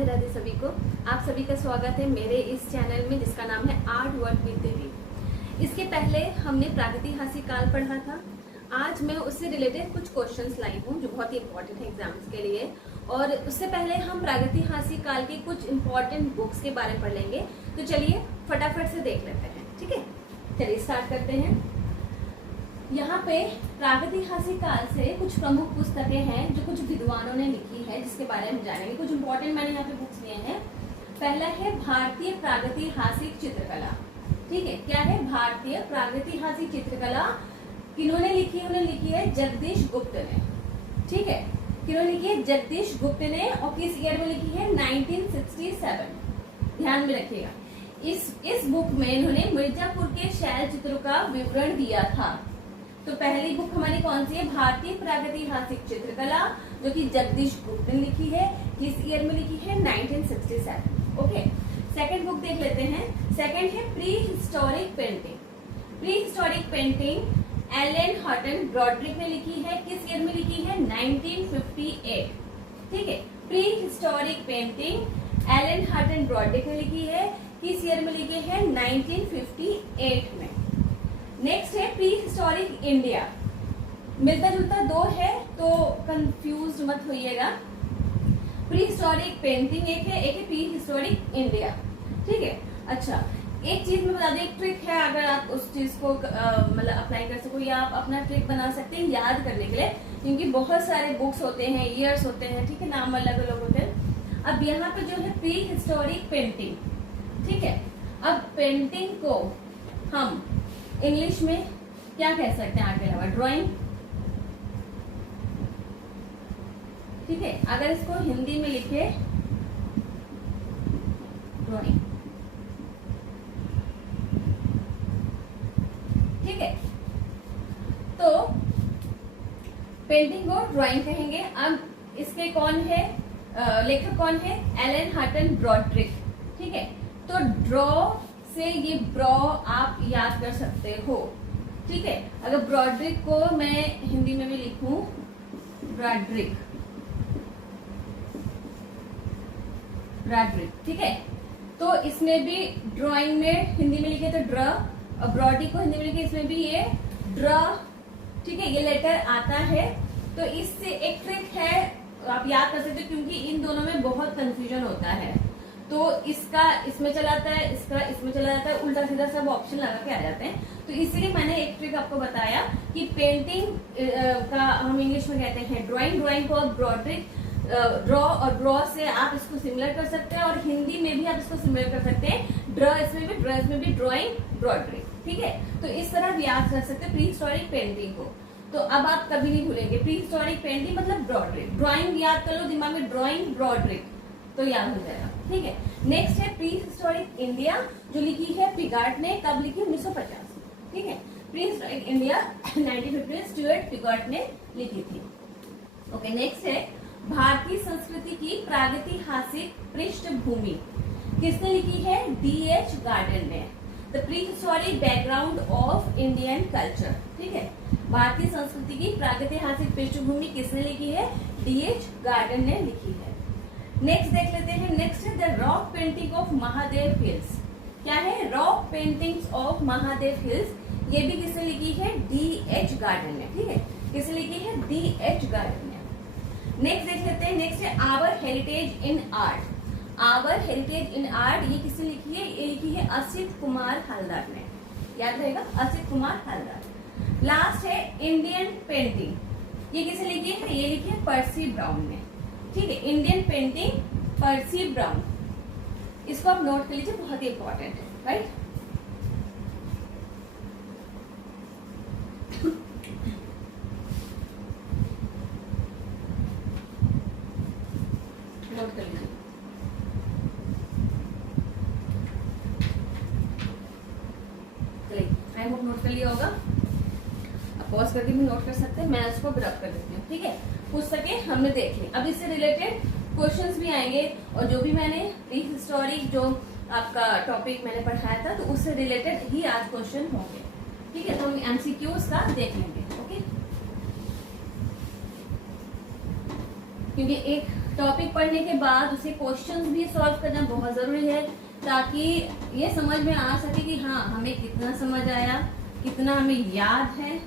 राधे राधे सभी को। आप सभी का स्वागत है मेरे इस चैनल में जिसका नाम है आर्ट वर्ड विद देवी। इसके पहले हमने प्रागैतिहासिक काल पढ़ा था। आज मैं उससे रिलेटेड कुछ क्वेश्चंस लाई हूँ जो बहुत ही इंपॉर्टेंट है एग्जाम्स के लिए। और उससे पहले हम प्रागैतिहासिक काल के कुछ इंपॉर्टेंट बुक्स के बारे में पढ़ लेंगे। तो चलिए फटाफट से देख लेते हैं, ठीक है। चलिए स्टार्ट करते हैं। यहाँ पे प्रागैतिहासिक काल से कुछ प्रमुख पुस्तकें हैं जो कुछ विद्वानों ने लिखी है, जिसके बारे में जानेंगे। कुछ इंपॉर्टेंट मैंने यहाँ पे बुक्स लिए हैं। पहला है भारतीय प्रागैतिहासिक चित्रकला, ठीक है। क्या है भारतीय प्रागैतिहासिक चित्रकला? किन्होंने लिखी है? उन्होंने लिखी है जगदीश गुप्त ने, ठीक है। किन्होंने लिखी है? जगदीश गुप्त ने। और किस ईयर में लिखी है? 1967। ध्यान में रखिएगा। इस बुक में इन्होंने मिर्जापुर के शैल चित्रों का विवरण दिया था। तो पहली बुक हमारी कौन सी है? भारतीय प्रागैतिहासिक चित्रकला, जो कि जगदीश गुप्त ने लिखी है। किस ईयर में लिखी है? 1967। ओके। सेकंड बुक देख लेते हैं। सेकंड है prehistoric painting. Prehistoric painting Alan Houghton Brodrick ने लिखी है। किस ईयर में लिखी है? 1958, ठीक है। Prehistoric painting Alan Houghton Brodrick ने लिखी है। किस ईयर में लिखी है? 1958 में। नेक्स्ट है प्री हिस्टोरिक इंडिया। मिलता जुलता दो है तो कंफ्यूज मत होइएगा। प्री हिस्टोरिक पेंटिंग एक है प्री हिस्टोरिक इंडिया, ठीक है। अच्छा, एक चीज मैं बता दूं, एक ट्रिक है। अगर आप उस चीज को मतलब अप्लाई कर सको या आप अपना ट्रिक बना सकते हैं याद करने के लिए, क्योंकि बहुत सारे बुक्स होते हैं, ईयर्स होते हैं, ठीक है, नाम अलग अलग होते हैं। अब यहाँ पे जो है प्री हिस्टोरिक पेंटिंग, ठीक है। अब पेंटिंग को हम इंग्लिश में क्या कह सकते हैं आगे अलावा? ड्राइंग, ठीक है। अगर इसको हिंदी में लिखे ड्राइंग, ठीक है। तो पेंटिंग को ड्राइंग कहेंगे। अब इसके कौन है लेखक कौन है? एलन हटन ब्रॉड्रिक, ठीक है। तो ड्रॉ से ये ब्रॉ आप याद कर सकते हो, ठीक है। अगर ब्रॉड्रिक को मैं हिंदी में भी लिखूं ब्रॉड्रिक, ठीक है। तो इसमें भी ड्राइंग में हिंदी में लिखे तो ड्र, और ब्रॉड्रिक को हिंदी में लिखे इसमें भी ये ड्र, ठीक है। ये लेटर आता है। तो इससे एक ट्रिक है, आप याद कर सकते हो, क्योंकि इन दोनों में बहुत कंफ्यूजन होता है। तो इसका इसमें चला जाता है, इसका इसमें चला जाता है, उल्टा सीधा सब ऑप्शन लगा के आ जाते हैं। तो इसीलिए मैंने एक ट्रिक आपको बताया कि पेंटिंग का हम इंग्लिश में कहते हैं ड्राइंग। ड्राइंग को आप ब्रॉड्रिक, ड्रॉ और ड्रॉ से आप इसको सिमिलर कर सकते हैं, और हिंदी में भी आप इसको सिमिलर कर सकते हैं। ड्रॉ इसमें भी, ड्रॉ इसमें भी, ड्राइंग, ब्रॉड्रिक, ठीक है। तो इस तरह आप याद कर सकते हैं प्री हिस्टोरिक पेंटिंग को। तो अब आप कभी नहीं भूलेंगे प्री हिस्टोरिक पेंटिंग मतलब ब्रॉड्रिक। ड्राइंग याद कर लो दिमाग में, ड्राइंग, ब्रॉड्रिक, तो याद हो जाएगा, ठीक है। नेक्स्ट है प्री हिस्टोरिक इंडिया, जो लिखी है पिगार्ट ने। कब लिखी? 1950, ठीक है। प्री हिस्टोरिक इंडिया 1950 में स्टुअर्ट पिगार्ट ने लिखी थी। ओके। नेक्स्ट है भारतीय संस्कृति की प्रागैतिहासिक पृष्ठभूमि। किसने लिखी है? D.H. गार्डन ने। The pre historic background of Indian culture, ठीक है। भारतीय संस्कृति की प्रागैतिहासिक पृष्ठभूमि किसने लिखी है? D.H. गार्डन ने लिखी है। नेक्स्ट देख लेते हैं। नेक्स्ट है the rock painting of Mahadev hills. क्या है? Rock paintings of Mahadev hills. ये भी किसने लिखी है? D.H. गार्डन ने, ठीक है। किसने लिखी है? D.H. गार्डन ने। नेक्स्ट देख लेते हैं। नेक्स्ट है our heritage in art. Our heritage in art ये किसने लिखी है? ये लिखी है असित कुमार हलदर ने। याद रहेगा, असित कुमार हलदर। लास्ट है इंडियन पेंटिंग। ये किसने लिखी है? ये लिखी है पर्सी ब्राउन ने, ठीक है। इंडियन पेंटिंग, पर्सी ब्राउन। इसको आप नोट कर लीजिए, बहुत ही इंपॉर्टेंट है, राइट। नोट कर लीजिए। चलिए, आई होप नोट कर लिया होगा। आप पॉज करके भी नोट कर सकते हैं, मैं इसको ग्रब कर देती हूँ, ठीक है। पुस्तकें हमने देख ली। अब इससे रिलेटेड क्वेश्चंस भी आएंगे, और जो भी मैंने प्री हिस्टोरिक जो आपका टॉपिक मैंने पढ़ाया था, तो उससे रिलेटेड ही आज क्वेश्चन होंगे, ठीक है। तो हम MCQs का देख लेंगे, ओके। क्योंकि एक टॉपिक पढ़ने के बाद उसे क्वेश्चंस भी सॉल्व करना बहुत जरूरी है, ताकि ये समझ में आ सके कि हाँ हमें कितना समझ आया, कितना हमें याद है।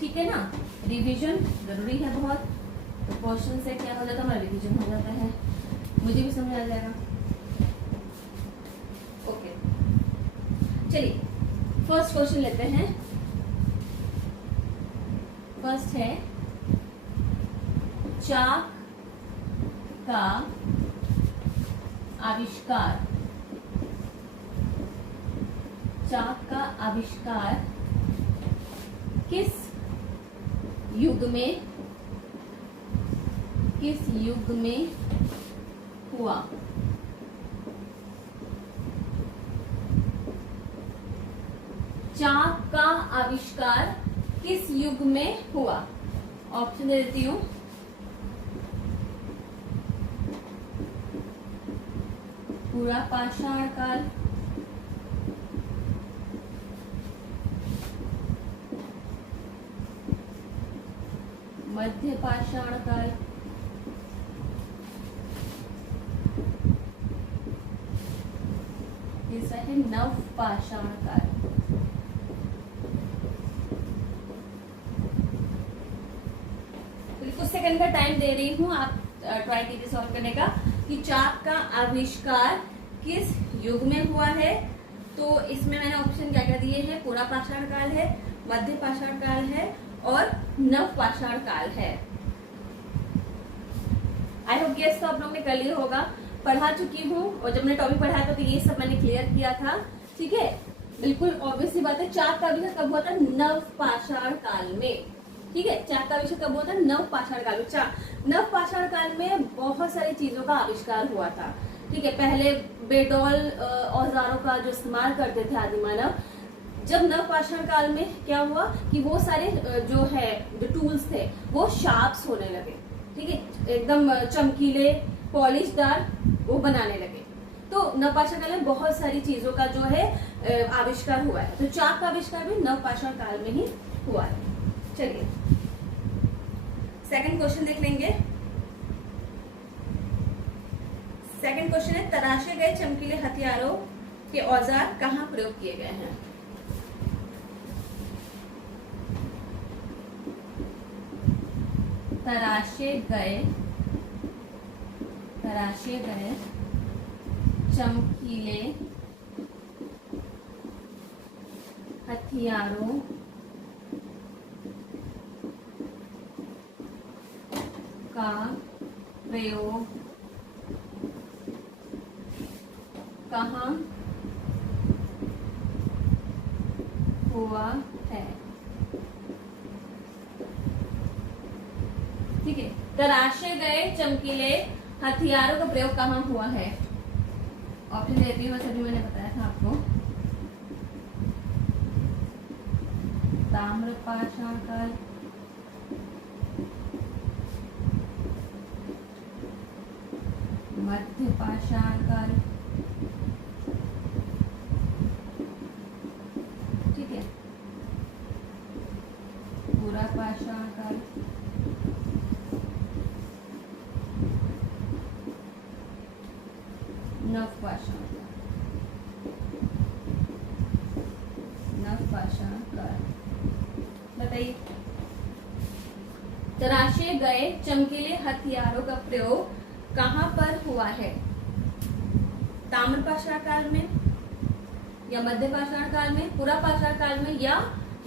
ठीक है ना, रिवीजन जरूरी है बहुत। तो क्वेश्चन से क्या हो जाता है, हमारा रिवीजन हो जाता है, मुझे भी समझ आ जाएगा। ओके, चलिए फर्स्ट क्वेश्चन लेते हैं। फर्स्ट है चाक का आविष्कार। चाक का आविष्कार किस युग में हुआ? चाक का आविष्कार किस युग में हुआ? ऑप्शन दे देती हूँ। पूरा पाषाण काल, मध्य पाषाण काल, तीसरा है नव पाषाण काल। कुछ सेकंड का टाइम दे रही हूँ, आप ट्राई कीजिए सॉल्व करने का कि चाक का आविष्कार किस युग में हुआ है। तो इसमें मैंने ऑप्शन क्या क्या दिए हैं, पूरा पाषाण काल है, मध्य पाषाण काल है और नव पाषाण काल है। आई होप गेस तो आप लोगों ने कर लिया होगा, पढ़ा चुकी हूँ, और जब मैंने टॉपिक पढ़ाया था तो ये सब मैंने क्लियर किया था। ठीक है, बिल्कुल ऑब्वियसली बात है। चाक का आविष्कार कब हुआ था? नव पाषाण काल में। ठीक है, चाक का आविष्कार कब हुआ था? नव पाषाण काल में। नव पाषाण काल में बहुत सारी चीजों का आविष्कार हुआ था। ठीक है, पहले बेडौल औजारों का जो इस्तेमाल करते थे आदि मानव, जब नव पाषाण काल में क्या हुआ कि वो सारे जो टूल्स थे वो शार्प्स होने लगे। ठीक है, एकदम चमकीले पॉलिशदार वो बनाने लगे। तो नव पाषाण काल में बहुत सारी चीजों का जो है आविष्कार हुआ है। तो चाक का आविष्कार भी नव पाषाण काल में ही हुआ है। चलिए सेकंड क्वेश्चन देख लेंगे। सेकंड क्वेश्चन है तराशे गए चमकीले हथियारों के औजार कहाँ प्रयोग किए गए हैं? तराशे गए चमकीले हथियारों का प्रयोग कहाँ हुआ है? ठीक है, तराशे गए चमकीले हथियारों का प्रयोग कहाँ हुआ है? ऑप्शन देती हूँ, वैसे भी मैंने बताया था आपको। ताम्र पाषाण काल, मध्य पाषाण काल, ठीक है, पूरा पाषाण काल, नव पाषाण काल। बताइए, तराशे गए चमकीले हथियारों का प्रयोग कहाँ पर हुआ है? ताम्र पाषाण काल में, या मध्य पाषाण काल में, पूरा पाषाण काल में, या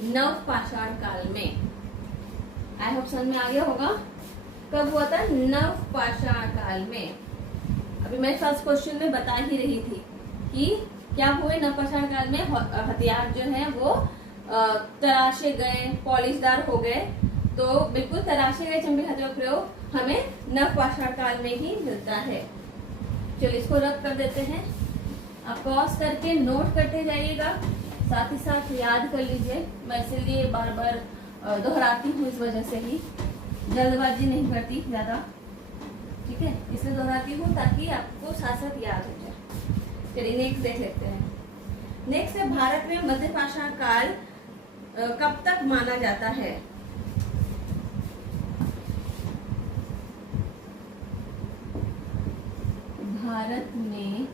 नव पाषाण काल में? आई होप समझ में आ गया होगा। कब हुआ था? नव पाषाण काल में। अभी मैं फर्स्ट क्वेश्चन में बता ही रही थी कि क्या हुए नव पाषाण काल में हथियार जो है वो तराशे गए, पॉलिशदार हो गए। तो बिल्कुल तराशे गए चमकीले हथियारों का प्रयोग हमें नव पाषाण काल में ही मिलता है। चलिए इसको रख कर देते हैं। आप पॉज करके नोट करते जाइएगा, साथ ही साथ याद कर लीजिए। मैं इसलिए बार बार दोहराती हूँ, इस वजह से ही जल्दबाजी नहीं करती ज्यादा। ठीक है, इसलिए दोहराती हूँ ताकि आपको साथ साथ याद हो जाए। चलिए नेक्स्ट देख लेते हैं। नेक्स्ट है भारत में मध्य पाषाण काल कब तक माना जाता है? भारत में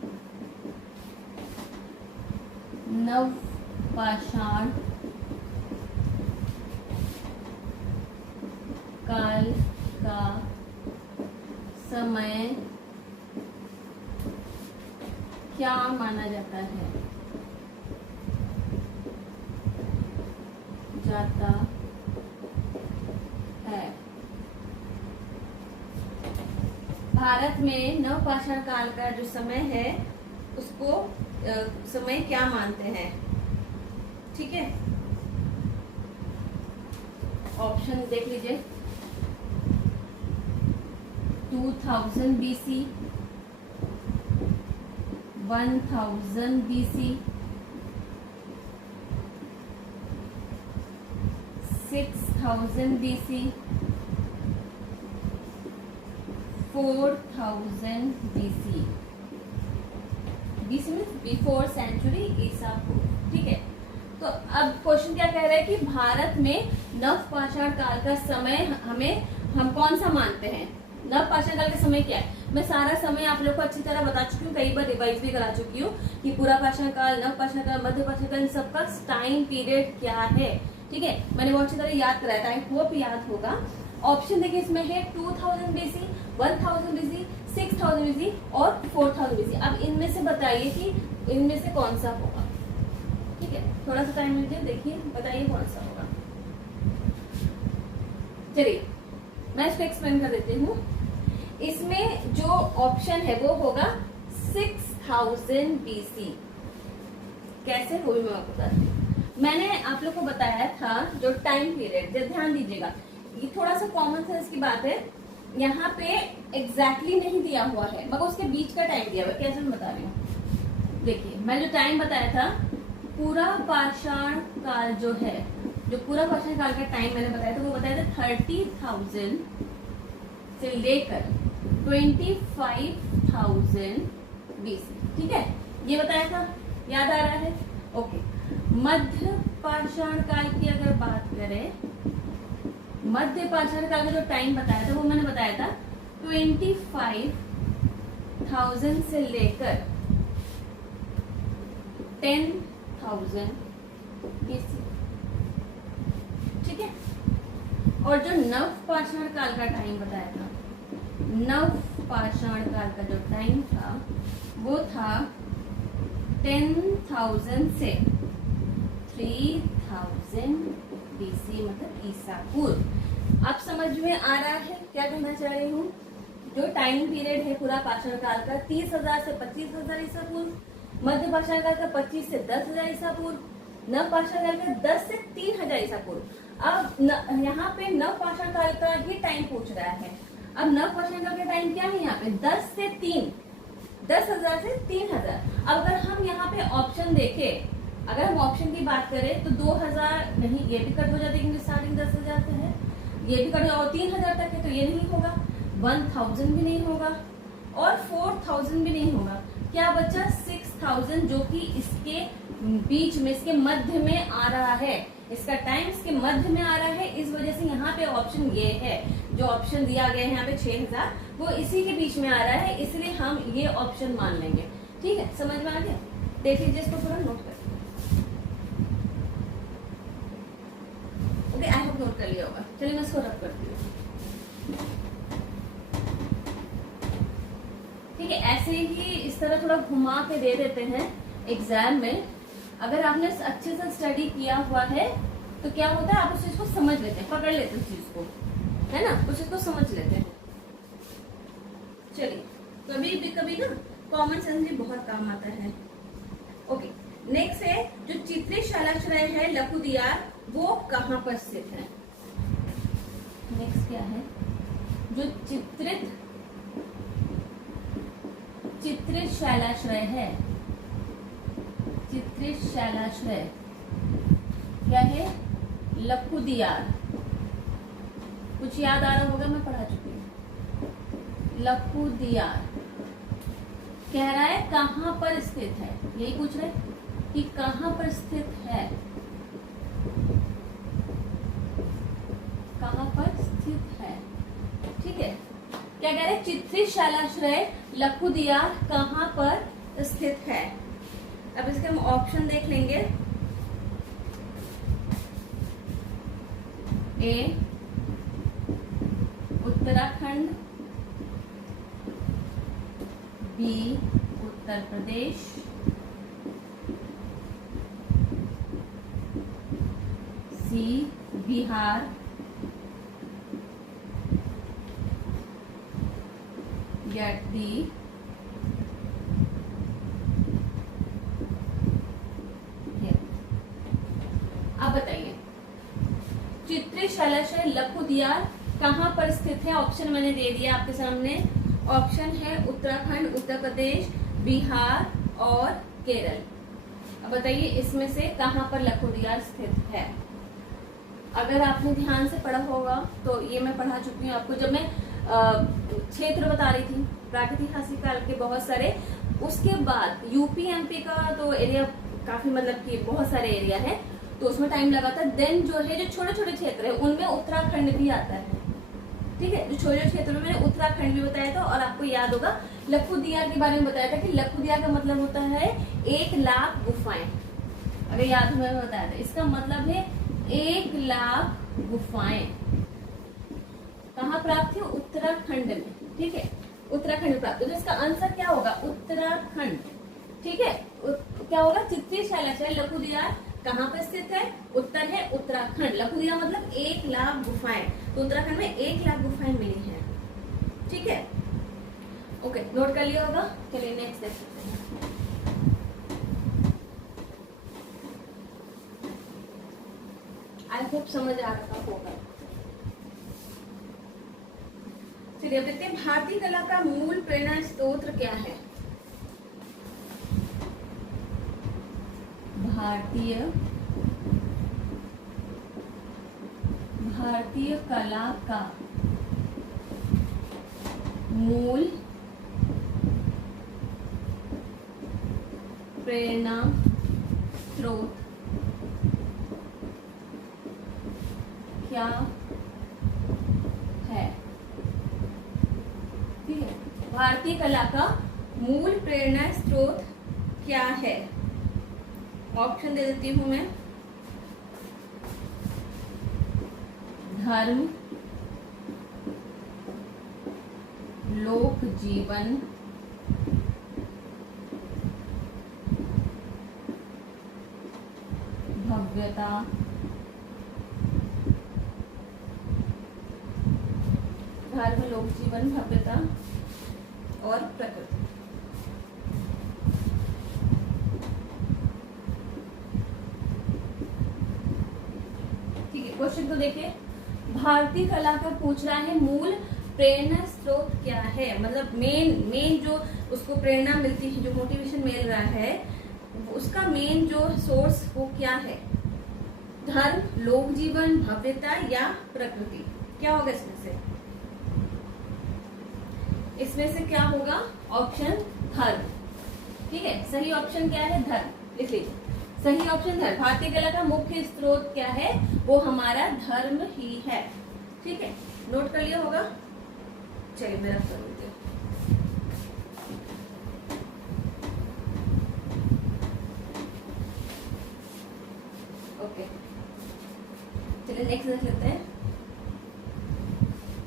नवपाषाण काल का समय क्या माना जाता है? भारत में नवपाषाण काल का जो समय है उसको समय क्या मानते हैं? ठीक है, ऑप्शन देख लीजिए। 2000 BC, 1000 BC, 6000 BC, 4000 BC। BC means before century ईसा पूर्व। ठीक है, तो अब क्वेश्चन क्या कह रहा है कि भारत में नवपाषाण काल का समय हम कौन सा मानते हैं? नवपाषाण काल का समय क्या है? मैं सारा समय आप लोग को अच्छी तरह बता चुकी हूँ, कई बार रिवाइज भी करा चुकी हूँ कि पूरा पाषाण काल, नवपाषाण काल, मध्य पाषाण काल, इन सबका टाइम पीरियड क्या है। ठीक है, मैंने बहुत अच्छी तरह याद कराया था, आई होप याद होगा। ऑप्शन देखिए इसमें है 2000 BC, 1000 BC, 6000 BC और 4000 BC। अब इनमें से बताइए कि इनमें से कौन सा होगा। ठीक है, थोड़ा सा टाइम लीजिए, देखिए बताइए कौन सा होगा। चलिए मैं इसको एक्सप्लेन कर देती हूँ। इसमें जो ऑप्शन है वो होगा 6000 BC। कैसे वो भी मैं आपको बताती हूँ। मैंने आप लोग को बताया था जो टाइम पीरियड, ध्यान दीजिएगा, ये थोड़ा सा कॉमन सेंस की बात है। यहाँ पे एग्जैक्टली नहीं दिया हुआ है मगर उसके बीच का टाइम दिया हुआ है। कैसे मैं बता रही हूँ, देखिए मैं जो टाइम बताया था, पूरा पाषाण काल जो है, जो पूरा पाषाण काल का टाइम मैंने बताया था वो बताया था 30,000 से लेकर 25,000 BC। ठीक है, ये बताया था, याद आ रहा है? ओके, मध्य पाषाण काल की अगर बात करें, मध्य पाषाण काल का जो टाइम बताया था वो मैंने बताया था 25,000 से लेकर 10,000 BC। ठीक है, और जो नवपाषाण काल का टाइम बताया था, नवपाषाण काल का जो टाइम था वो था 10,000 से 3,000 BC, मतलब ईसा पूर्व। अब समझ में आ रहा है क्या कहना चाह रही हूँ? जो टाइम पीरियड है पूरा पाषाण काल का 30,000 से 25,000 ईसा पूर्व, मध्य पाषाण काल का 25 से 10,000 ईसा पूर्व, नवपाषाण काल का 10 से 3,000 ईसा पूर्व। अब यहाँ पे नवपाषाण काल का ही टाइम पूछ रहा है। अब नवपाषाण काल का टाइम क्या है यहाँ पे? 10 से 3, 10,000 से 3,000। अब अगर हम यहाँ पे ऑप्शन देखें, अगर हम ऑप्शन की बात करें तो 2,000 नहीं, ये भी कट हो जाती है क्योंकि स्टार्टिंग 10,000 से है, ये भी कट हो, और 3,000 तक है तो ये नहीं होगा, 1,000 भी नहीं होगा और 4,000 भी नहीं होगा। क्या बचा? 6,000, जो कि इसके बीच में, इसके मध्य में आ रहा है। इसका टाइम इसके मध्य में आ रहा है, इस वजह से यहाँ पे ऑप्शन ये है, जो ऑप्शन दिया गया है यहाँ पे 6,000, वो इसी के बीच में आ रहा है, इसलिए हम ये ऑप्शन मान लेंगे। ठीक है, समझ में आ गया? देख लीजिए, इसको थोड़ा नोट कर। ओके, आई होप नोट कर लिया होगा। चलिए मैं इसको रब करती हूँ। ठीक है, ऐसे ही इस तरह थोड़ा घुमा के दे देते हैं एग्जाम में। अगर आपने अच्छे से स्टडी किया हुआ है तो क्या होता है, आप उस चीज को समझ लेते हैं, पकड़ लेते हैं उस चीज को, है ना, उस चीज को समझ लेते हैं। चलिए, कभी ना कॉमन सेंस भी बहुत काम आता है। ओके, नेक्स्ट है जो चित्रित शैलाश्रय है लखुदियार, वो कहाँ पर स्थित है? नेक्स्ट क्या है? जो चित्रित शैलाश्रय है, चित्रित शैलाश्रय क्या है? लखुदियार। कुछ याद आ रहा होगा, मैं पढ़ा चुकी हूँ। लखुदियार कह रहा है कहाँ पर स्थित है, यही पूछ रहे कि कहाँ पर स्थित है, कहाँ पर स्थित है। ठीक है, क्या कह रहे हैं, चित्रित शैलाश्रय लखुदियार कहाँ पर स्थित है। अब इसके हम ऑप्शन देख लेंगे। ए उत्तराखंड, बी उत्तर प्रदेश, सी बिहार, या डी अब बताइए चित्रित शैलाश्रय लखुदियार कहाँ पर स्थित है। ऑप्शन मैंने दे दिया आपके सामने। ऑप्शन है उत्तराखंड, उत्तर प्रदेश, बिहार और केरल। अब बताइए इसमें से कहाँ पर लखुदियार स्थित है। अगर आपने ध्यान से पढ़ा होगा तो ये मैं पढ़ा चुकी हूँ आपको, जब मैं क्षेत्र बता रही थी प्रागैतिहासिक काल के बहुत सारे। उसके बाद यूपी एमपी का तो एरिया काफी, मतलब कि बहुत सारे एरिया है, तो उसमें टाइम लगा था। देन जो है, जो छोटे छोटे क्षेत्र है उनमें उत्तराखंड भी आता है। ठीक है, जो छोटे छोटे क्षेत्रों में मैंने उत्तराखंड भी बताया था। और आपको याद होगा लखुदियार के बारे में बताया था कि लखुदियार का मतलब होता है 1,00,000 गुफाएं। अगर याद हो, मैं बताया था इसका मतलब है 1,00,000 गुफाएं कहाँ प्राप्त थी, उत्तराखंड में। ठीक है, उत्तराखंड में प्राप्त। तो इसका आंसर क्या होगा, उत्तराखंड। ठीक है, क्या होगा, चित्रित शैलाश्रय लखुदियार कहाँ पर स्थित है, उत्तर है उत्तराखंड। लखुदियार मतलब 1,00,000 गुफाएं, तो उत्तराखंड में 1,00,000 गुफाएं मिली हैं। ठीक है, ओके, नोट कर लिया होगा। चलिए नेक्स्ट देखते हैं। आई होप समझ आ रहा होगा। चलिए अब देखते हैं भारतीय कला का मूल प्रेरणा स्रोत क्या है। भारतीय कला का मूल प्रेरणा स्रोत क्या है। ठीक है, भारतीय कला का मूल प्रेरणा स्रोत क्या है। ऑप्शन दे देती हूं मैं। धर्म, लोक जीवन, भव्यता, धर्म, लोक जीवन, भव्यता और प्रकृति। ठीक है, क्वेश्चन तो देखिए, भारतीय कला का पूछ रहा है मूल प्रेरणा स्रोत क्या है। मतलब मेन जो उसको प्रेरणा मिलती है, जो मोटिवेशन मिल रहा है, उसका मेन जो सोर्स वो क्या है। धर्म, लोक जीवन, भव्यता या प्रकृति। क्या होगा इसमें से? इसमें से क्या होगा? ऑप्शन धर्म। ठीक है, सही ऑप्शन क्या है? धर्म। लिख लीजिए, सही ऑप्शन धर्म। भारतीय कला का मुख्य स्रोत क्या है? वो हमारा धर्म ही है। ठीक है, नोट कर लिया होगा। चलिए मैं रख देती हूँ। ओके, चलिए नेक्स्ट देख लेते हैं।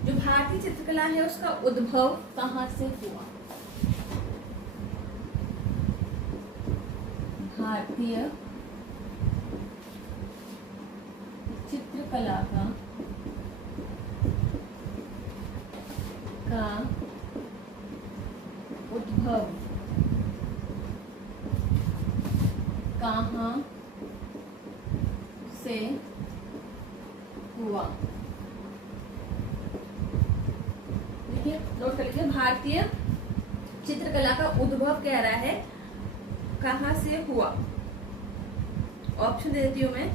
जो भारतीय चित्रकला है उसका उद्भव कहाँ से हुआ? भारतीय चित्रकला का उद्भव कहाँ से हुआ? देखिए, नोट कर लीजिए, भारतीय चित्रकला का उद्भव कह रहा है कहाँ से हुआ। ऑप्शन दे देती हूँ मैं।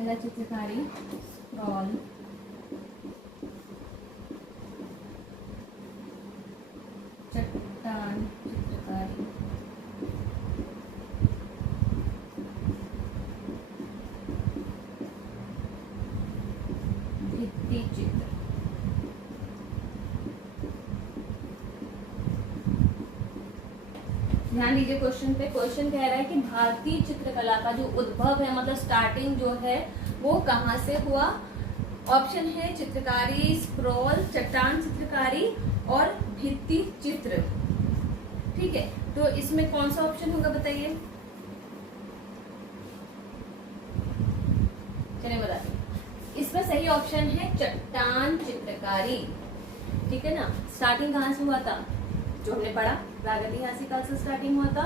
पहला चित्रकारी स्क्रॉल, चट्टान चित्रकारी, भित्ति चित्र। ध्यान दीजिए क्वेश्चन पे। क्वेश्चन कह रहा है कि भारतीय चित्रकला का जो उद्भव है, मतलब स्टार्टिंग जो है वो कहाँ से हुआ। ऑप्शन है चित्रकारी स्क्रॉल, चट्टान चित्रकारी और भित्ति चित्र। ठीक है, तो इसमें कौन सा ऑप्शन होगा बताइए। चलिए बताते हैं। इसमें सही ऑप्शन है चट्टान चित्रकारी। ठीक है ना। स्टार्टिंग कहाँ से हुआ था, जो हमने पढ़ा प्रागैतिहासिक काल से स्टार्टिंग हुआ था।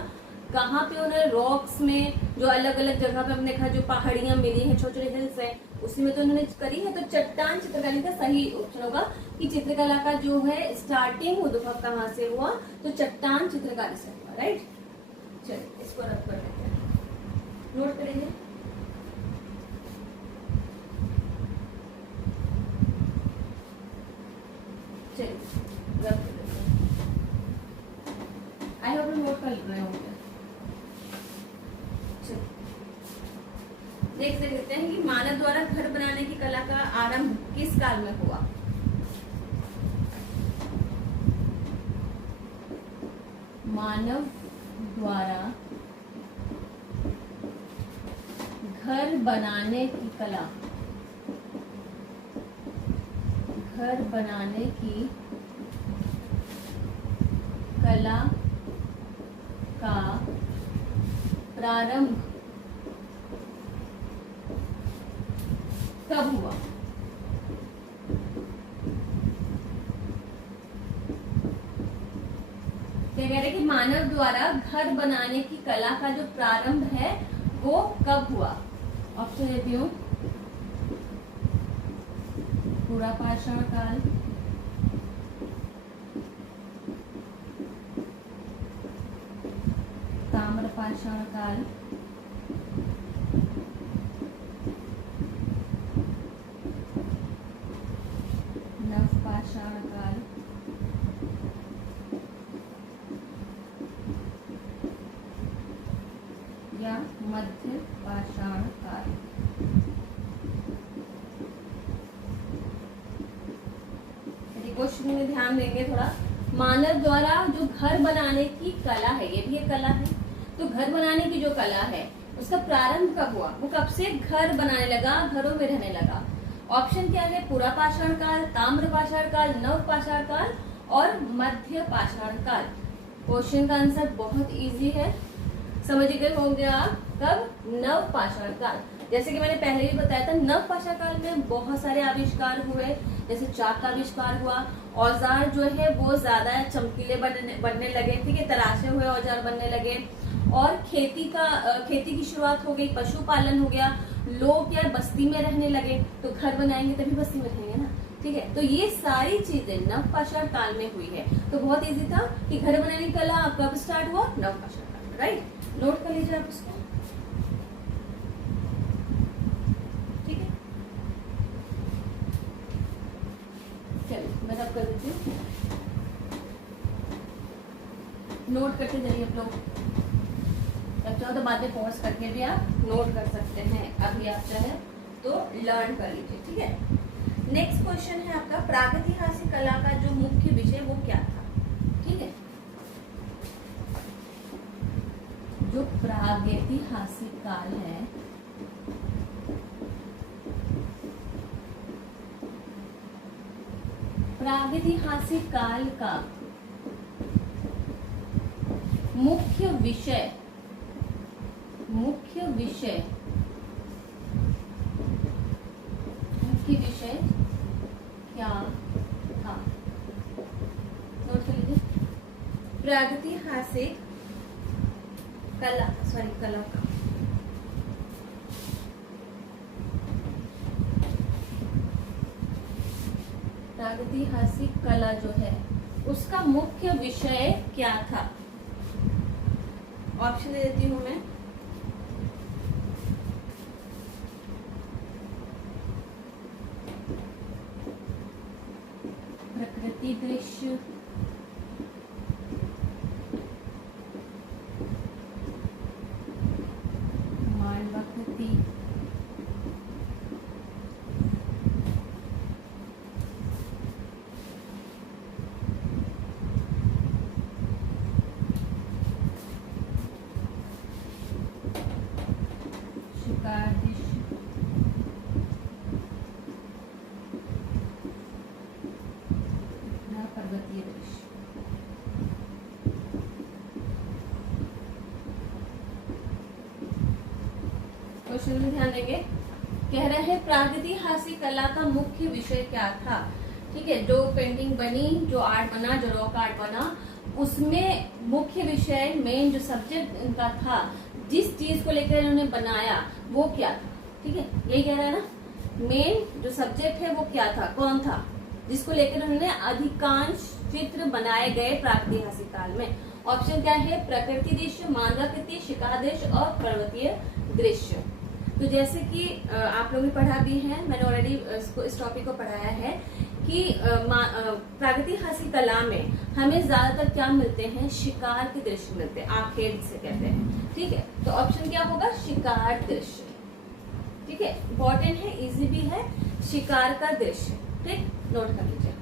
कहाँ पे उन्होंने रॉक्स में, जो अलग अलग जगह पे हमने देखा, जो पहाड़ियां मिली हैं, छोटे छोटे हिल्स है, उसी में तो उन्होंने करी है। तो चट्टान चित्रकारी का सही ऑप्शन होगा कि चित्रकला का जो है स्टार्टिंग उद्भव कहाँ से हुआ, तो चट्टान चित्रकारी से हुआ। राइट, चलिए इसको रब कर देते हैं, नोट करेंगे। चलिए रब कर देते हैं। आई होप नोट कर रहे होंगे। देख सकते हैं कि मानव द्वारा घर बनाने की कला का आरंभ किस काल में हुआ। मानव द्वारा घर बनाने की कला, घर बनाने की कला का प्रारंभ कब हुआ। क्या कह रहे कि मानव द्वारा घर बनाने की कला का जो प्रारंभ है वो कब हुआ। ऑप्शन देती हूँ, पुरापाषाण काल, ताम्रपाषाण काल, नवपाषाण काल, या मध्य पाषाण काल। क्वेश्चन में ध्यान देंगे थोड़ा। मानव द्वारा जो घर बनाने की कला है, ये भी एक कला है, तो घर बनाने की जो कला है उसका प्रारंभ कब हुआ, वो कब से घर बनाने लगा, घरों में रहने लगा। ऑप्शन क्या है, पुरापाषाण काल, ताम्रपाषाण काल, नवपाषाण काल और मध्य पाषाण काल। क्वेश्चन का आंसर बहुत इजी है, समझ गए होंगे आप। कब, नवपाषाण काल। जैसे कि मैंने पहले भी बताया था, नवपाषाण काल में बहुत सारे आविष्कार हुए, जैसे चाक का आविष्कार हुआ, औजार जो है वो ज्यादा चमकीले बनने लगे, ठीक है, तराशे हुए औजार बनने लगे, और खेती की शुरुआत हो गई, पशुपालन हो गया, लोग यार बस्ती में रहने लगे, तो घर बनाएंगे तभी बस्ती में रहेंगे ना, ठीक है। तो ये सारी चीजें नवपाषाण काल में हुई है। तो बहुत इजी था कि घर बनाने की कला कब स्टार्ट हुआ, नवपाषाण काल। राइट, नोट कर लीजिए आप इसको, ठीक है। चलिए मैं अब कर देती हूँ, नोट करते जाइए आप लोग। जब चाहो तो बाद में पॉज करके भी आप नोट कर सकते हैं, अभी आप चाहे तो लर्न कर लीजिए, ठीक है। नेक्स्ट क्वेश्चन है आपका, प्रागैतिहासिक कला का जो मुख्य विषय वो क्या था, ठीक है। जो प्रागैतिहासिक काल है, प्रागैतिहासिक काल का मुख्य विषय क्या था, नोट कर लीजिए। प्रागैतिहासिक कला का प्रागैतिहासिक कला जो है उसका मुख्य विषय क्या था। ऑप्शन दे देती हूँ मैं, प्रकृति दृश्य, मानवाकृति, शिकार दृश्य, पर्वतीय दृश्य। क्वेश्चन में ध्यान देंगे। कह रहे हैं प्रागैतिहासिक कला का मुख्य विषय क्या था। ठीक है, जो पेंटिंग बनी, जो आर्ट बना, जो रॉक आर्ट बना, उसमें मुख्य विषय, मेन जो सब्जेक्ट इनका था, जिस चीज को लेकर इन्होंने बनाया वो क्या था। ठीक है, यही कह रहा है ना, मेन जो सब्जेक्ट है वो क्या था, कौन था, जिसको लेकर उन्होंने अधिकांश चित्र बनाए गए प्रागैतिहासिक काल में। ऑप्शन क्या है, प्रकृति दृश्य, मानवाकृति, शिकार दृश्य और पर्वतीय दृश्य। तो जैसे कि आप लोगों ने पढ़ा भी है, मैंने ऑलरेडी इस टॉपिक को पढ़ाया है कि प्रागैतिहासिक कला में हमें ज्यादातर क्या मिलते हैं, शिकार के दृश्य मिलते हैं, आखेट से कहते हैं। ठीक है, तो ऑप्शन क्या होगा, शिकार दृश्य। ठीक है, इम्पोर्टेंट है, इजी भी है, शिकार का दृश्य। ठीक, नोट कर लीजिए,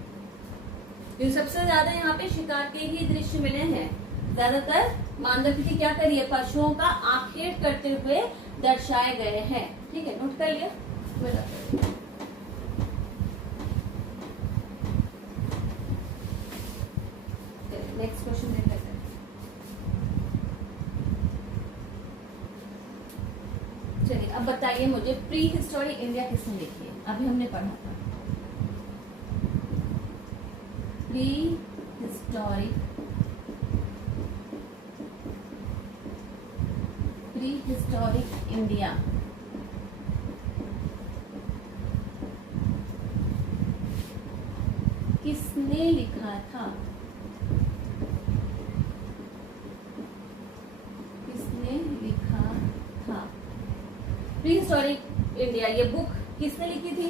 क्योंकि सबसे ज्यादा यहाँ पे शिकार के ही दृश्य मिले हैं। ज्यादातर मानवाकृति क्या करी है, पशुओं का आखेट करते हुए दर्शाए गए हैं। ठीक है, नोट कर लिया। नेक्स्ट क्वेश्चन देख लेते हैं। चलिए, अब बताइए मुझे, प्री हिस्टोरिक इंडिया किसने लिखी है। अभी हमने पढ़ा था प्री हिस्टोरिक इंडिया। किसने लिखा था, किसने लिखा था प्री हिस्टोरिक इंडिया, ये बुक किसने लिखी थी।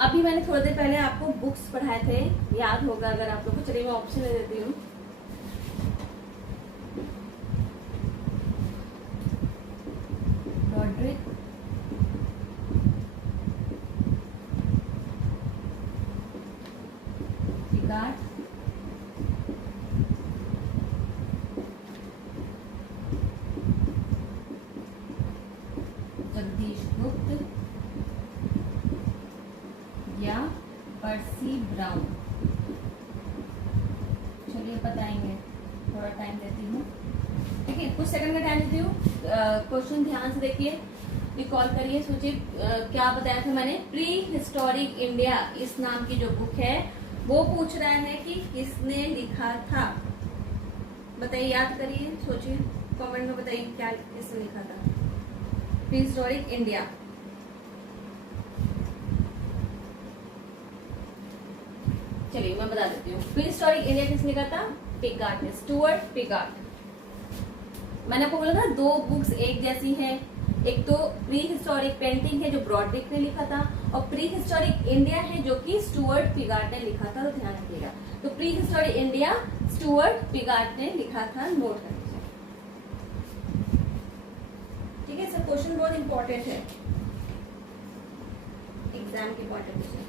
अभी मैंने थोड़ी देर पहले आपको बुक्स पढ़ाए थे, याद होगा अगर आप लोग को। चलिए मैं ऑप्शन दे देती हूँ। रॉड्रिक, रिगार्ड, जगदीश गुप्त या पर्सी ब्राउन। चलिए बताएंगे, थोड़ा टाइम देती हूँ। ठीक है, कुछ सेकंड का टाइम देती हूँ। क्वेश्चन ध्यान से देखिए, रिकॉल करिए, सोचिए क्या बताया था मैंने। प्री हिस्टोरिक इंडिया इस नाम की जो बुक है वो पूछ रहा है कि किसने लिखा था। बताइए, याद करिए, सोचिए, कमेंट में बताइए क्या किसने लिखा था प्री हिस्टोरिक इंडिया। चलिए मैं बता देती हूँ। प्री हिस्टोरिक इंडिया किसने लिखा था, पिगार्ट ने, स्टुअर्ट पिगार्ट। मैंने आपको बोला था दो बुक्स एक जैसी हैं, एक तो प्री हिस्टोरिक पेंटिंग है जो ब्रॉडरिक ने लिखा था, और प्री हिस्टोरिक इंडिया है जो कि स्टुअर्ट पिगार्ट ने लिखा था। तो ध्यान रखिएगा, तो प्री हिस्टोरिक इंडिया स्टुअर्ट पिगार्ट ने लिखा था, नोट कर लीजिए। ठीक है, सब क्वेश्चन बहुत इंपॉर्टेंट है, एग्जाम के इंपॉर्टेंट है।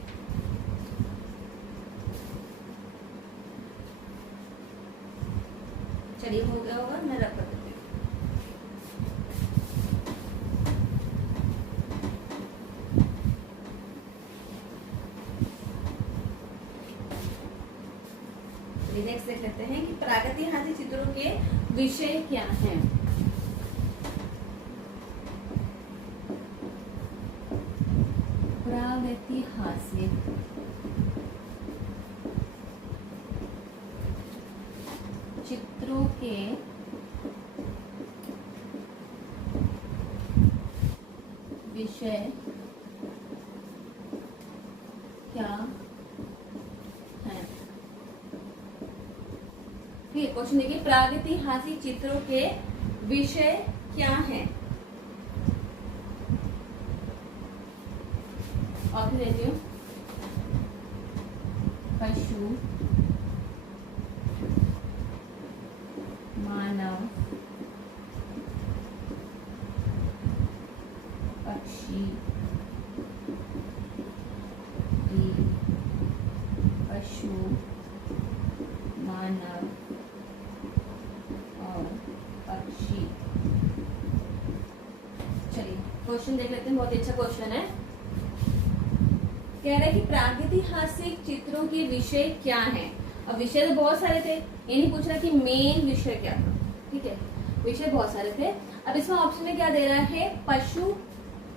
चलिए, हो गया होगा, मैं रख देती हूँ। नेक्स्ट देख लेते हैं कि प्रागैतिहासिक चित्रों के विषय क्या हैं। प्रागैतिहासिक चित्रों के विषय क्या है। ठीक है, क्वेश्चन देखिए, प्रागैतिहासिक चित्रों के विषय क्या हैं। ऑप्शन देती हूँ, पशु, पक्षी, डी पशु, मानव और पक्षी। चलिए क्वेश्चन देख लेते हैं, बहुत अच्छा क्वेश्चन है। कह रहे हैं कि प्रागैतिहासिक चित्रों के विषय क्या हैं। अब विषय तो बहुत सारे थे, ये नहीं पूछ रहा कि मेन विषय क्या था, ठीक है, विषय बहुत सारे थे। अब इसमें ऑप्शन में क्या दे रहा है, पशु,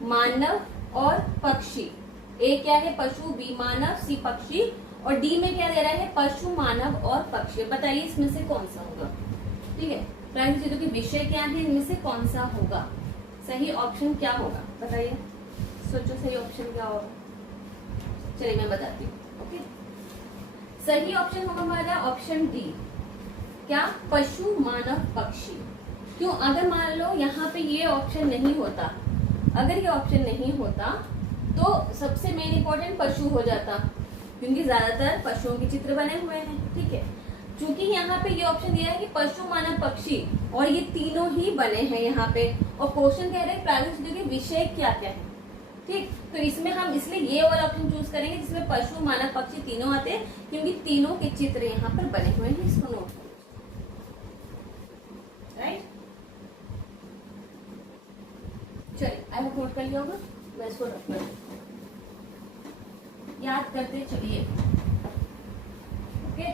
मानव और पक्षी। ए क्या है, पशु, बी मानव, सी पक्षी, और डी में क्या दे रहा है, पशु, मानव और पक्षी। बताइए इसमें से कौन सा होगा, ठीक है। प्राकृतिक चित्रों के विषय क्या है, इनमें से कौन सा होगा, सही ऑप्शन क्या होगा, बताइए, सोचो सही ऑप्शन क्या होगा। चलिए मैं बताती हूँ, ओके। सही ऑप्शन होगा हमारा ऑप्शन डी, क्या, पशु, मानव, पक्षी। क्यों, अगर मान लो यहाँ पे ये ऑप्शन नहीं होता, अगर ये ऑप्शन नहीं होता तो सबसे मेन इंपॉर्टेंट पशु हो जाता, क्योंकि ज्यादातर पशुओं के चित्र बने हुए हैं, ठीक है। चूंकि यहाँ पे ये ऑप्शन दिया है कि पशु, मानव, पक्षी, और ये तीनों ही बने हैं यहाँ पे, और क्वेश्चन कह रहे हैं प्राकृतिक चित्रों के विषय क्या क्या है, ठीक। तो इसमें हम इसलिए ये वाला ऑप्शन चूज करेंगे जिसमें पशु, मानव, पक्षी तीनों आते हैं, क्योंकि तीनों के चित्र यहाँ पर बने हुए हैं। इसको नोट करो, राइट। चलिए आई होप नोट कर लिया होगा, मैं इसको रख कर याद करते चलिए, ओके।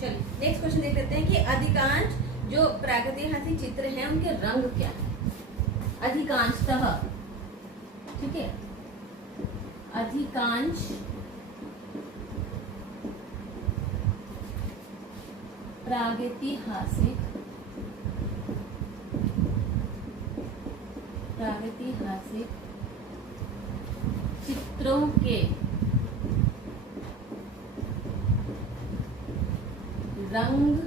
चलिए नेक्स्ट क्वेश्चन देख लेते हैं कि अधिकांश जो प्रागैतिहासिक चित्र हैं उनके रंग क्या है। अधिकांशतः, ठीक है, अधिकांश प्रागैतिहासिक चित्रों के रंग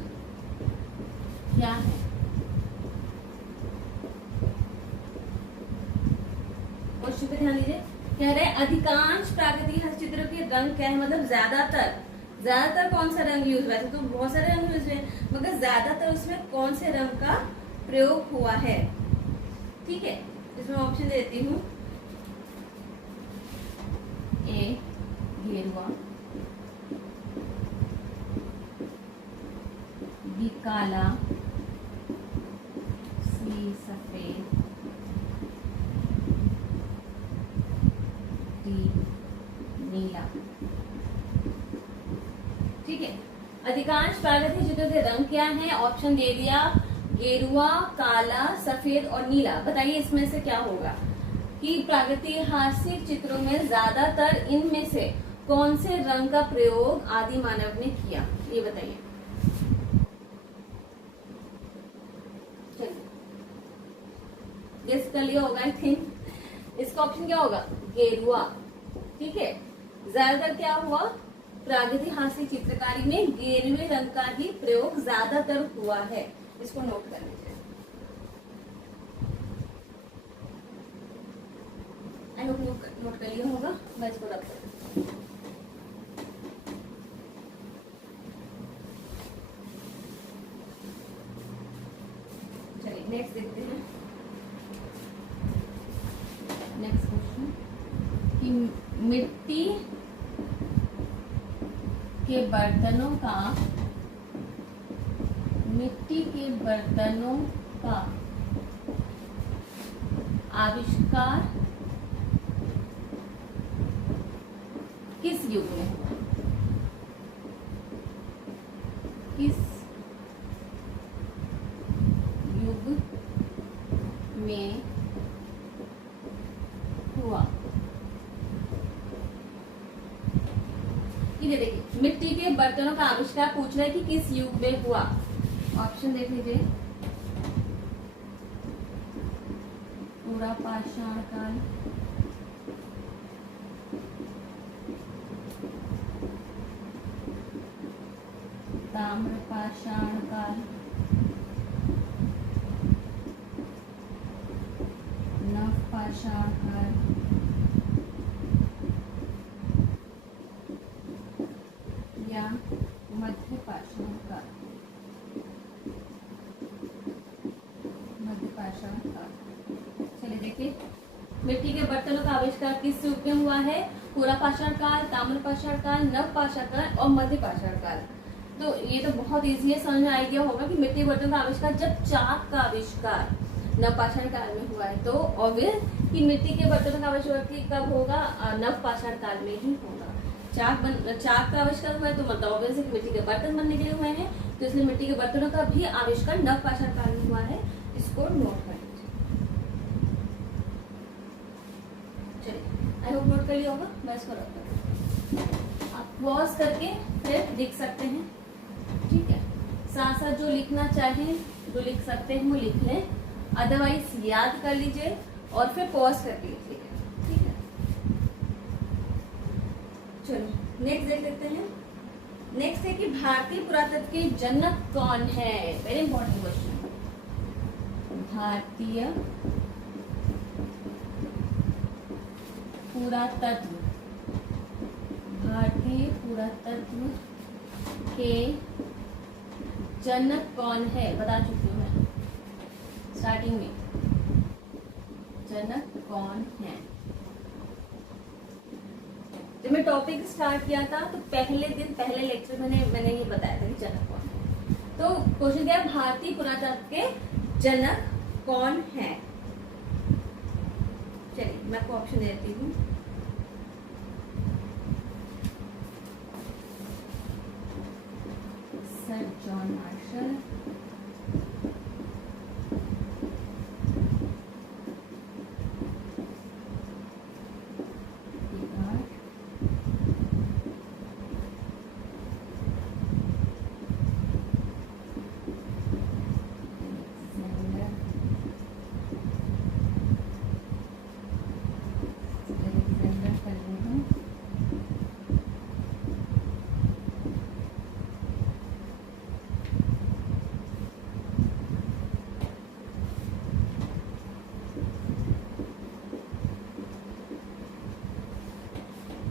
क्या है। क्वेश्चन पे ध्यान दीजिए, कह रहे हैं अधिकांश प्राकृतिक चित्रों के रंग क्या है, मतलब ज्यादातर कौन सा रंग यूज हुआ है। तो बहुत सारे रंग यूज हुए, मगर ज्यादातर उसमें कौन से रंग का प्रयोग हुआ है, ठीक है। इसमें ऑप्शन देती हूँ, ए गेरुआ, बी काला, सी सफेद, डी नीला, ठीक है। अधिकांश प्राकृतिक चित्रों के रंग क्या है, ऑप्शन दे दिया, गेरुआ, काला, सफेद और नीला। बताइए इसमें से क्या होगा कि प्रागैतिहासिक चित्रों में ज्यादातर इनमें से कौन से रंग का प्रयोग आदि मानव ने किया, ये बताइए। चलिए गेस कर लिया होगा आई थिंक। इसका ऑप्शन क्या होगा, गेरुआ, ठीक है। ज्यादातर क्या हुआ, प्रागैतिहासिक चित्रकारी में गेरुए रंग का ही प्रयोग ज्यादातर हुआ है, इसको नोट कर लीजिए। आई होप नोट कर लिया होगा, मैं इसको रख दूँ। चलिए नेक्स्ट देखते हैं। नेक्स्ट क्वेश्चन कि मिट्टी के बर्तनों का आविष्कार किस युग में हुआ, किस युग में हुआ। ये देखिए, मिट्टी के बर्तनों का आविष्कार पूछ रहा है कि किस युग में हुआ। ऑप्शन देख लीजिए, पुरापाषाण काल, ताम्रपाषाण काल, नवपाषाण काल, या मध्यपाषाण काल। चलिए देखिए, मिट्टी के बर्तनों का आविष्कार किस युग में हुआ है? पूरा पाषाण काल, ताम्र पाषाण काल, नव पाषाण काल और मध्य पाषाण काल। तो ये तो बहुत इजी है, समझ में आ गया होगा कि मिट्टी के बर्तनों का आविष्कार, जब चाक का आविष्कार नव पाषाण काल में हुआ है, तो ऑब्वियस कि मिट्टी के बर्तनों का आविष्कार कब होगा? नव पाषाण काल में ही होगा। चाक का आविष्कार हुआ है तो मतलब ऑब्वियस है कि मिट्टी के बर्तन बनने के लिए हुए हैं, तो इसलिए मिट्टी के बर्तनों का भी आविष्कार नव पाषाण काल में हुआ है। इसको नोट कर लीजिए। चलिए, आई होप नोट कर लिया होगा। मैं इसको रखता हूँ, आप पॉज करके फिर लिख सकते हैं, ठीक है। साथ साथ जो लिखना चाहें, जो लिख सकते हैं वो लिख लें, अदरवाइज याद कर लीजिए और फिर पॉज करके लिख लीजिए, ठीक है। चलो नेक्स्ट देख लेते हैं। नेक्स्ट है कि भारतीय पुरातत्व के जनक कौन है? Very important question. भारतीय पुरातत्व, भारतीय पुरातत्व के जनक कौन है? बता चुकी हूँ मैं स्टार्टिंग में, जनक कौन है। जब मैं टॉपिक स्टार्ट किया था तो पहले लेक्चर में मैंने ये बताया था कि जनक कौन है। तो क्वेश्चन क्या है? भारतीय पुरातत्व के जनक कौन है? चलिए मैं आपको ऑप्शन देती हूँ। सर जॉन मार्शल,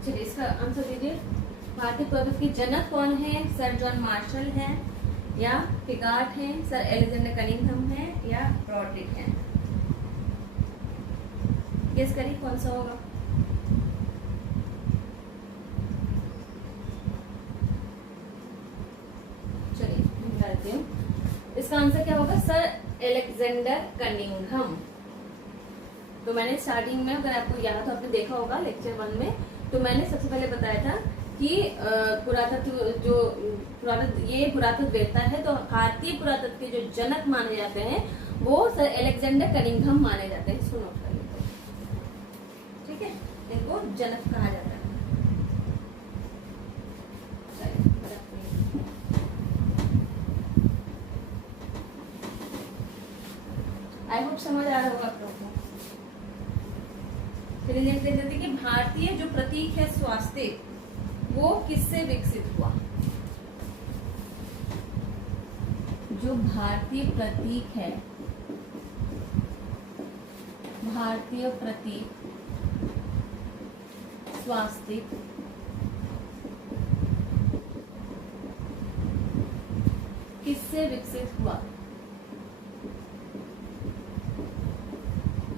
चलिए इसका आंसर दीजिए। भारतीय पुरातत्व के जनक कौन है? सर जॉन मार्शल है, या पिगार्ट है, सर एलेक्जेंडर कनिंघम है, या ब्रॉडरिक है? गेस करिए कौन सा होगा। चलिए मैं बताती हूँ, इसका आंसर क्या होगा? Sir Alexander Cunningham. तो मैंने स्टार्टिंग में, अगर आपको याद हो, आपने देखा होगा लेक्चर 1 में, तो मैंने सबसे पहले बताया था कि ये पुरातत्ववेत्ता है, तो भारतीय पुरातत्व के जो जनक माने जाते हैं वो सर एलेक्जेंडर कनिंघम माने जाते हैं। इसको नोट कर लीजिए, ठीक है। इनको जनक कहा जाता है। आई होप समझ आ रहा होगा आप लोगों को। फिर नेक्स्ट देख लेते हैं कि भारतीय जो प्रतीक है स्वास्तिक, वो किससे विकसित हुआ? जो भारतीय प्रतीक है, भारतीय प्रतीक स्वास्तिक किससे विकसित हुआ?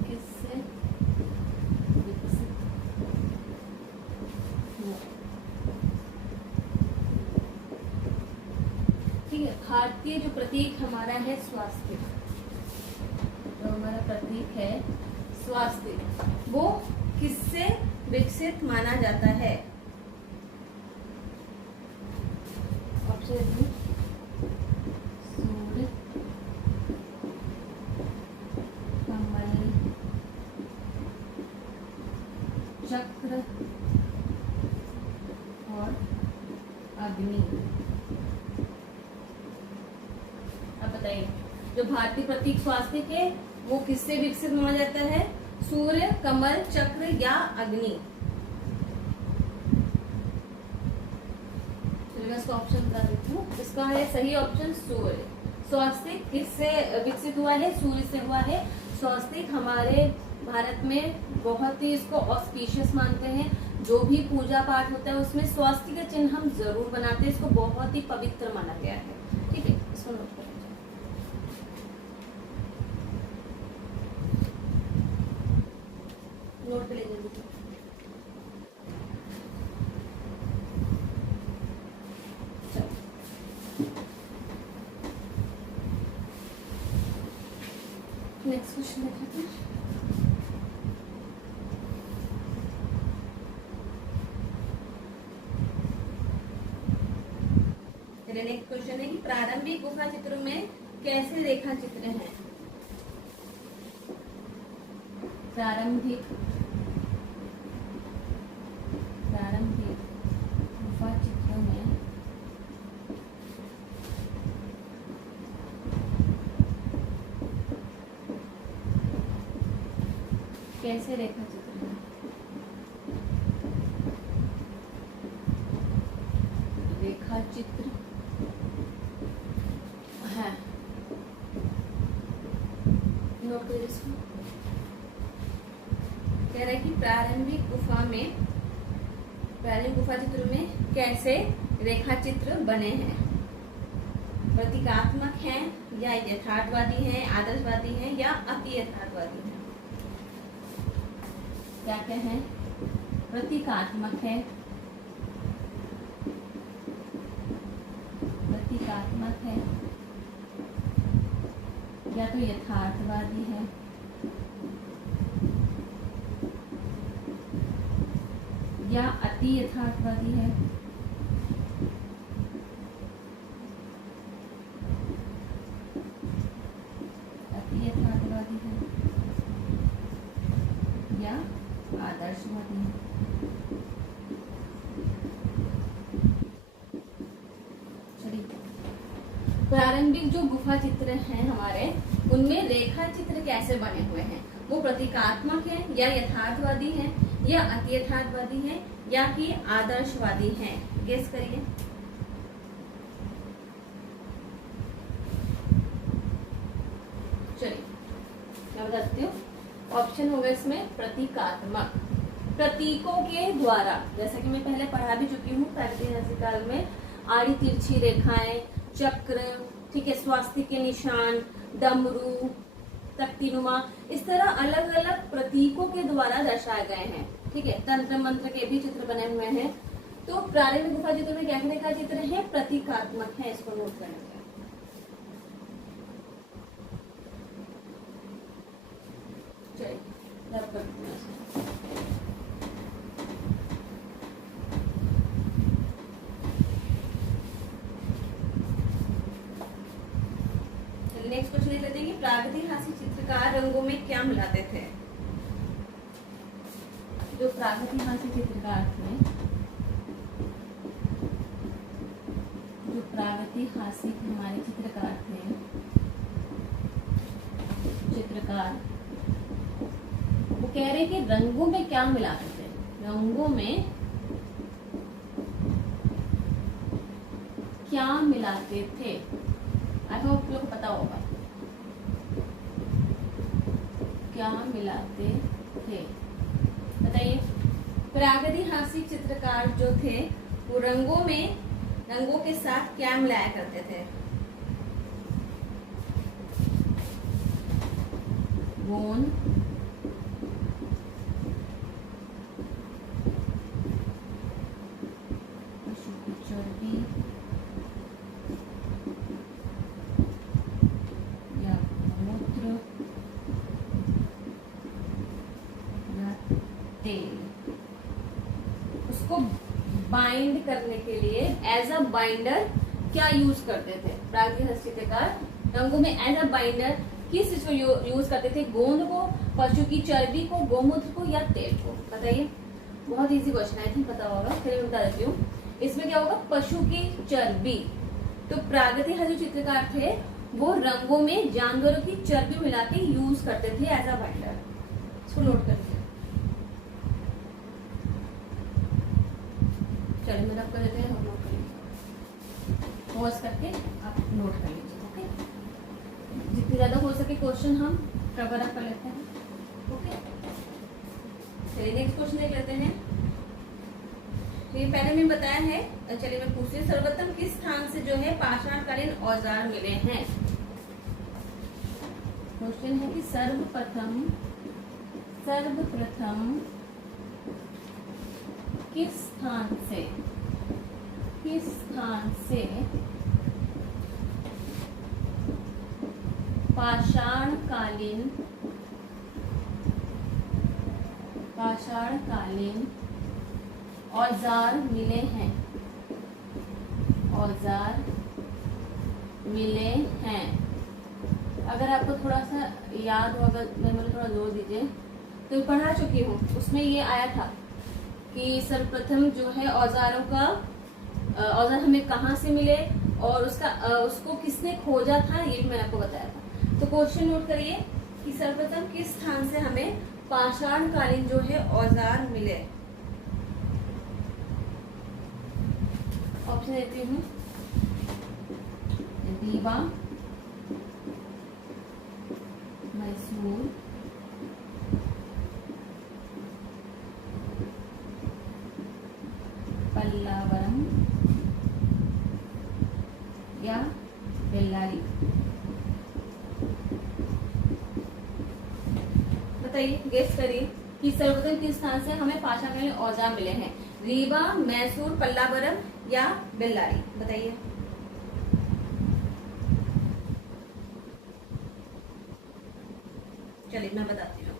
किससे विकसित हुआ? ठीक है, भारतीय जो प्रतीक हमारा है स्वास्तिक, जो हमारा प्रतीक है स्वास्तिक, वो किससे विकसित माना जाता है? ऑप्शन सूर्य, कमल, चक्र और अग्नि। अब बताइए, जो भारतीय प्रतीक स्वास्तिक है वो किससे विकसित माना जाता है? सूर्य, कमल, चक्र या अग्नि? चलिए इसका ऑप्शन बता देती हूँ। इसका है सही ऑप्शन सूर्य। स्वास्तिक किससे विकसित हुआ है? सूर्य से हुआ है। स्वास्तिक हमारे भारत में बहुत ही इसको ऑस्पिशियस मानते हैं। जो भी पूजा पाठ होता है उसमें स्वास्तिक का चिन्ह हम जरूर बनाते हैं। इसको बहुत ही पवित्र माना गया है। ठीक है, इसको नोट कर लीजिए। नोट कर ले जल्दी। नेक्स्ट क्वेश्चन देखते हैं। नेक्स्ट क्वेश्चन है कि प्रारंभिक गुफा चित्रों में कैसे रेखा चित्र हैं। प्रारंभिक गुफा चित्रों में कैसे रेखा चित्र है। रेखा चित्र है, नोट करिए इसको। कह रहा है कि प्रारंभिक गुफा चित्र में कैसे रेखा चित्र बने हैं। प्रतीकात्मक हैं या यथार्थवादी हैं, आदर्शवादी हैं या अति यथार्थवादी हैं। क्या क्या है? प्रतीकात्मक है, या तो यथार्थवादी है, या अति यथार्थवादी है, या आदर्शवादी है। प्रारंभिक जो गुफा चित्र हैं हमारे, उनमें रेखा चित्र कैसे बने हुए हैं? वो प्रतीकात्मक है या यथार्थवादी है या अति यथार्थवादी है या कि आदर्शवादी है? गेस करिए। चलिए मैं बताती हूँ। ऑप्शन होगा इसमें प्रतीकात्मक, प्रतीकों के द्वारा, जैसा कि मैं पहले पढ़ा भी चुकी हूँ प्रागैतिहासिक काल में, आड़ी तिरछी रेखाएं, चक्र, ठीक है, स्वास्तिक के निशान, डमरू, तख्तीनुमा, इस तरह अलग अलग प्रतीकों के द्वारा दर्शाए गए हैं। ठीक है, तंत्र मंत्र के भी चित्र बने हुए हैं। तो प्रारंभिक गुफा चित्र में क्या रेखा चित्र है? प्रतीकात्मक है, इसको नोट करना है। चलिए रब करते हैं। नेक्स्ट क्वेश्चन देख लेते हैं कि प्रागैतिहासिक चित्रकार रंगों में क्या मिलाते थे। जो प्रागैतिहासिक चित्रकार थे, जो प्रागैतिहासिक हमारे चित्रकार थे, वो कह रहे कि रंगों में क्या मिलाते थे। रंगों में क्या मिलाते थे? आई होप आप लोग को पता होगा क्या मिलाते थे, बताइए। प्रागैतिहासिक चित्रकार जो थे वो रंगों के साथ क्या मिलाया करते थे? गोंद, पशु की चर्बी, या मूत्र, या तेल। उसको बाइंड करने के लिए एज अ बाइंडर क्या यूज करते थे प्रागैतिहासिक चित्रकार? रंगों में एज अ बाइंडर किस चीज को यूज करते थे? गोंद को, पशु की चर्बी को, गोमूत्र को या तेल को? बताइए। बहुत इजी क्वेश्चन है, पता होगा, फिर मैं बता देती हूँ। इसमें क्या होगा? पशु की चर्बी। तो प्रागैतिहासिक जो चित्रकार थे वो रंगों में जानवरों की चर्बी मिला के यूज करते थे एज अ बाइंडर। इसको नोट कर लीजिए। चलिए मैं रब कर देते हैं, हम नोट करेंगे। पॉज करके आप नोट कर लीजिए। ओके, जितनी ज्यादा हो सके क्वेश्चन हम कवर अप कर लेते हैं। ओके, चलिए नेक्स्ट क्वेश्चन देख लेते हैं। ये पहले मैंने बताया है, चलिए मैं पूछती हूँ। सर्वप्रथम किस स्थान से जो है पाषाणकालीन औजार मिले हैं? क्वेश्चन है कि सर्वप्रथम सर्वप्रथम किस स्थान से पाषाणकालीन औजार मिले हैं। अगर आपको थोड़ा सा याद हो, अगर मैं थोड़ा जोर दीजिए, तो पढ़ा चुकी हूँ, उसमें ये आया था कि सर्वप्रथम जो है औजार हमें कहाँ से मिले और उसको किसने खोजा था, ये भी मैंने आपको बताया था। तो क्वेश्चन नोट करिए कि सर्वप्रथम किस स्थान से हमें पाषाणकालीन जो है औजार मिले। ऑप्शन देती हूँ, रीवा, मैसूर, पल्लावरम या बेल्लारी। बताइए, गेस करिए कि सर्वप्रथम किस स्थान से हमें पाषाणकालीन औजार मिले हैं। रीवा, मैसूर, पल्लावरम या बेल्लारी, बताइए। चलिए मैं बताती हूँ,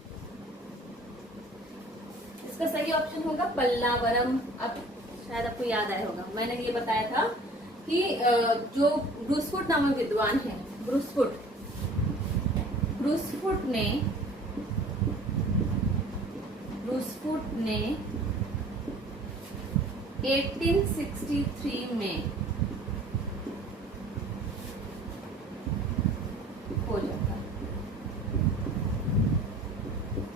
इसका सही ऑप्शन होगा पल्लावरम। अब शायद आपको याद आया होगा, मैंने ये बताया था कि जो ब्रूसफुट नामक विद्वान है, ब्रूसफुट ने 1863 में खोजा था।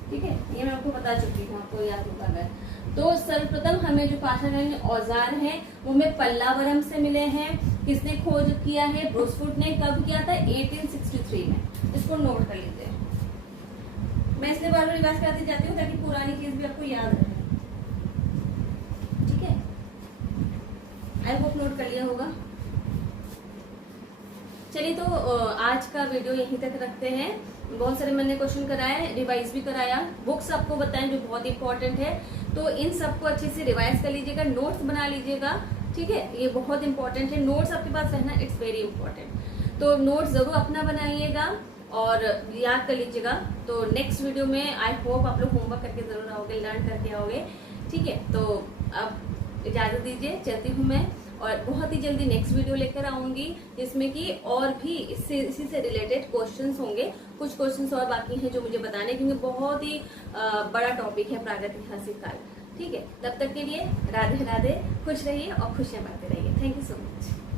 ठीक है, ये मैं आपको बता चुकी हूँ, आपको याद होगा अगर। तो सर्वप्रथम हमें जो पाषाणकालीन औजार हैं वो हमें पल्लावरम से मिले हैं। किसने खोज किया है? ब्रूसफुट ने। कब किया था? 1863 में। इसको नोट कर लीजिए। मैं इसलिए बार बार रिवाइज कराती जाती हूँ ताकि पुरानी चीज भी आपको याद रहे। ठीक है, आई होप नोट कर लिया होगा। चलिए, तो आज का वीडियो यहीं तक रखते हैं। बहुत सारे मैंने क्वेश्चन कराए, रिवाइज भी कराया, बुक्स आपको बताएं जो बहुत इंपॉर्टेंट है, तो इन सबको अच्छे से रिवाइज कर लीजिएगा, नोट्स बना लीजिएगा। ठीक है, ये बहुत इंपॉर्टेंट है, नोट्स आपके पास रहना, इट्स वेरी इंपॉर्टेंट। तो नोट्स जरूर अपना बनाइएगा और याद कर लीजिएगा। तो नेक्स्ट वीडियो में आई होप आप लोग होमवर्क करके जरूर आओगे, लर्न करके आओगे। ठीक है, तो अब इजाजत दीजिए, चलती हूँ मैं, और बहुत ही जल्दी नेक्स्ट वीडियो लेकर आऊंगी जिसमें कि और भी इसी से रिलेटेड क्वेश्चंस होंगे। कुछ क्वेश्चंस और बाकी हैं जो मुझे बताने, क्योंकि बहुत ही बड़ा टॉपिक है प्रागैतिहासिक काल। ठीक है, तब तक के लिए राधे राधे, खुश रहिए और खुशियां बांटते रहिए। Thank you so much.